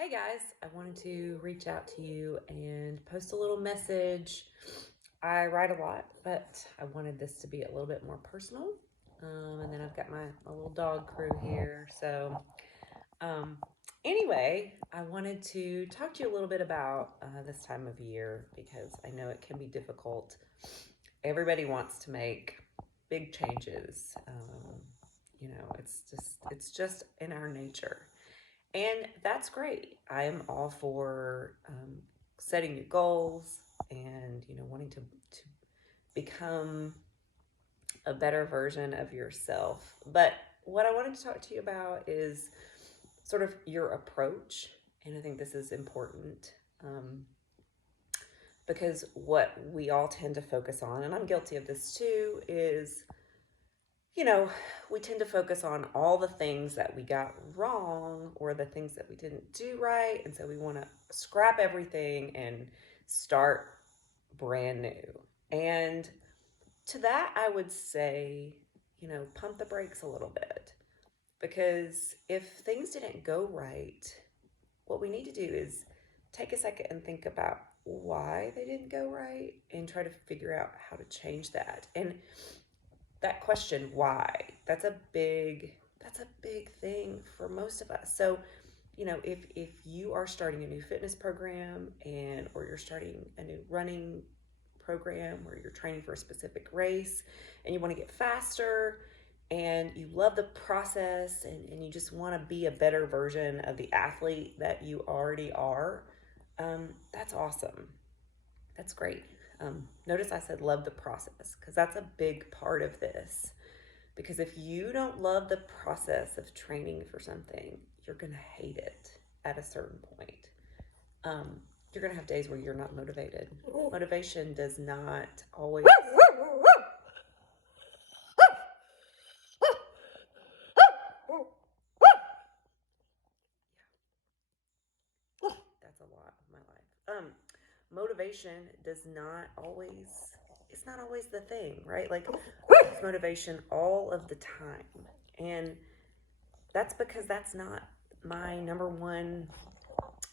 Hey guys, I wanted to reach out to you and post a little message. I write a lot, but I wanted this to be a little bit more personal. And then I've got my little dog crew here. Um, anyway, I wanted to talk to you a little bit about this time of year because I know it can be difficult. Everybody wants to make big changes. It's just in our nature. And that's great. I am all for setting new goals and wanting to become a better version of yourself. But what I wanted to talk to you about is sort of your approach, and I think this is important because what we all tend to focus on, and I'm guilty of this too, is we tend to focus on all the things that we got wrong or the things that we didn't do right. And so we want to scrap everything and start brand new. And to that, I would say, pump the brakes a little bit. Because if things didn't go right, what we need to do is take a second and think about why they didn't go right and try to figure out how to change that. And that question, why, that's a big thing for most of us. So if you are starting a new fitness program or you're starting a new running program where you're training for a specific race and you want to get faster and you love the process and you just want to be a better version of the athlete that you already are, that's awesome. That's great. Notice I said love the process because that's a big part of this. Because if you don't love the process of training for something, you're going to hate it at a certain point. You're going to have days where you're not motivated. Motivation does not always. That's a lot of my life. Motivation does not always, it's not always the thing, right? Like, it's motivation all of the time. And that's because that's not my number one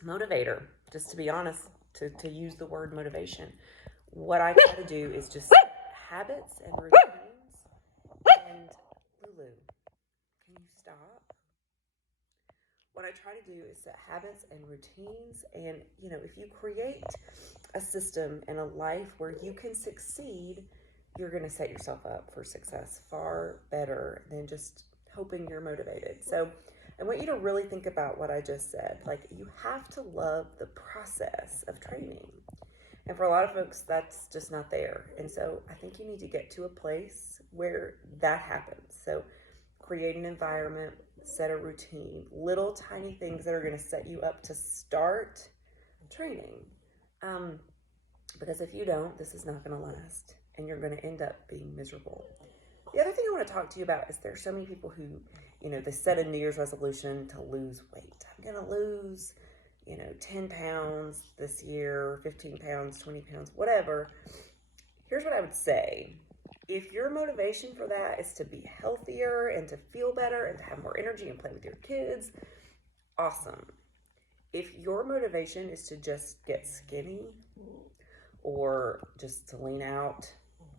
motivator, just to be honest, to use the word motivation. What I try to do is just habits and routines. And Lulu, can you stop? What I try to do is set habits and routines. And, if you create a system and a life where you can succeed, you're going to set yourself up for success far better than just hoping you're motivated. So I want you to really think about what I just said. Like, you have to love the process of training. And for a lot of folks, that's just not there. And so I think you need to get to a place where that happens. So create an environment, set a routine, little tiny things that are going to set you up to start training. Because if you don't, this is not going to last and you're going to end up being miserable. The other thing I want to talk to you about is there's so many people who, they set a New Year's resolution to lose weight. I'm going to lose, 10 pounds this year, 15 pounds, 20 pounds, whatever. Here's what I would say. If your motivation for that is to be healthier and to feel better and to have more energy and play with your kids, awesome. If your motivation is to just get skinny or just to lean out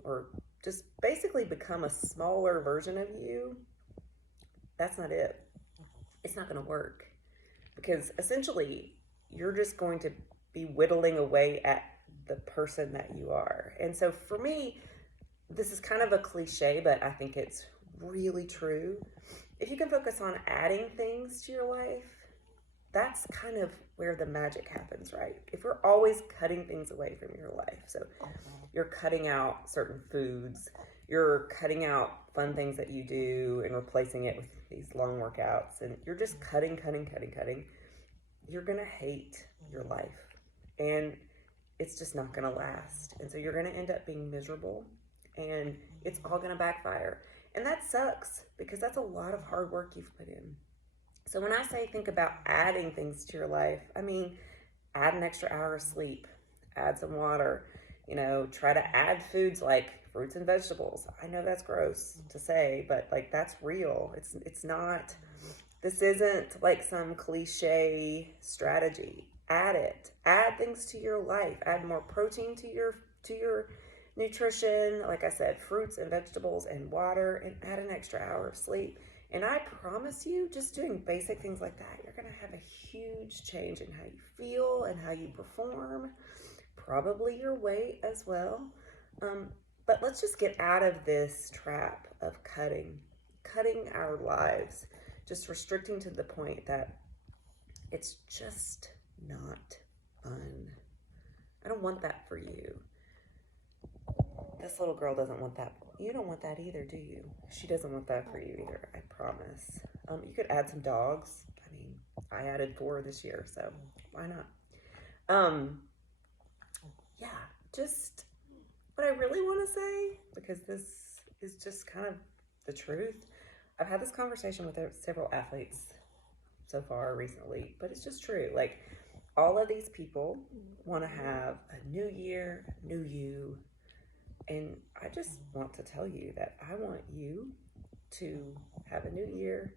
or just basically become a smaller version of you, that's not it. It's not going to work because essentially you're just going to be whittling away at the person that you are. And so for me, this is kind of a cliche, but I think it's really true. If you can focus on adding things to your life, that's kind of where the magic happens, right? If we're always cutting things away from your life, so you're cutting out certain foods, you're cutting out fun things that you do and replacing it with these long workouts, and you're just cutting, you're going to hate your life. And it's just not going to last. And so you're going to end up being miserable and it's all going to backfire. And that sucks because that's a lot of hard work you've put in. So when I say think about adding things to your life, I mean, add an extra hour of sleep, add some water, try to add foods like fruits and vegetables. I know that's gross to say, but like that's real. It's not This isn't like some cliche strategy. Add it. Add things to your life. Add more protein to your nutrition. Like I said, fruits and vegetables and water, and add an extra hour of sleep. And I promise you, just doing basic things like that, you're going to have a huge change in how you feel and how you perform. Probably your weight as well. But let's just get out of this trap of cutting our lives, just restricting to the point that it's just not fun. I don't want that for you. This little girl doesn't want that. You don't want that either, do you? She doesn't want that for you either, I promise. You could add some dogs. I mean, I added 4 this year, so why not? Yeah, just what I really want to say, because this is just kind of the truth. I've had this conversation with several athletes so far recently, but it's just true. Like, all of these people want to have a new year, new you. And I just want to tell you that I want you to have a new year,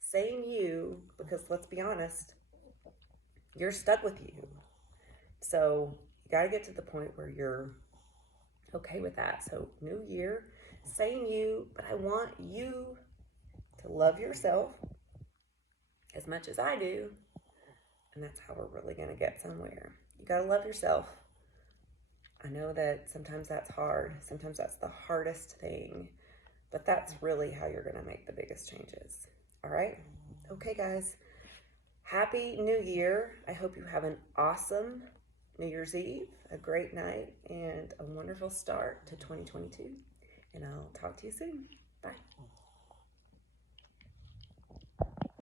same you, because let's be honest, you're stuck with you. So you got to get to the point where you're okay with that. So new year, same you, but I want you to love yourself as much as I do. And that's how we're really going to get somewhere. You got to love yourself. I know that sometimes that's hard. Sometimes that's the hardest thing, but that's really how you're going to make the biggest changes. All right? Okay, guys. Happy New Year. I hope you have an awesome New Year's Eve, a great night, and a wonderful start to 2022. And I'll talk to you soon. Bye.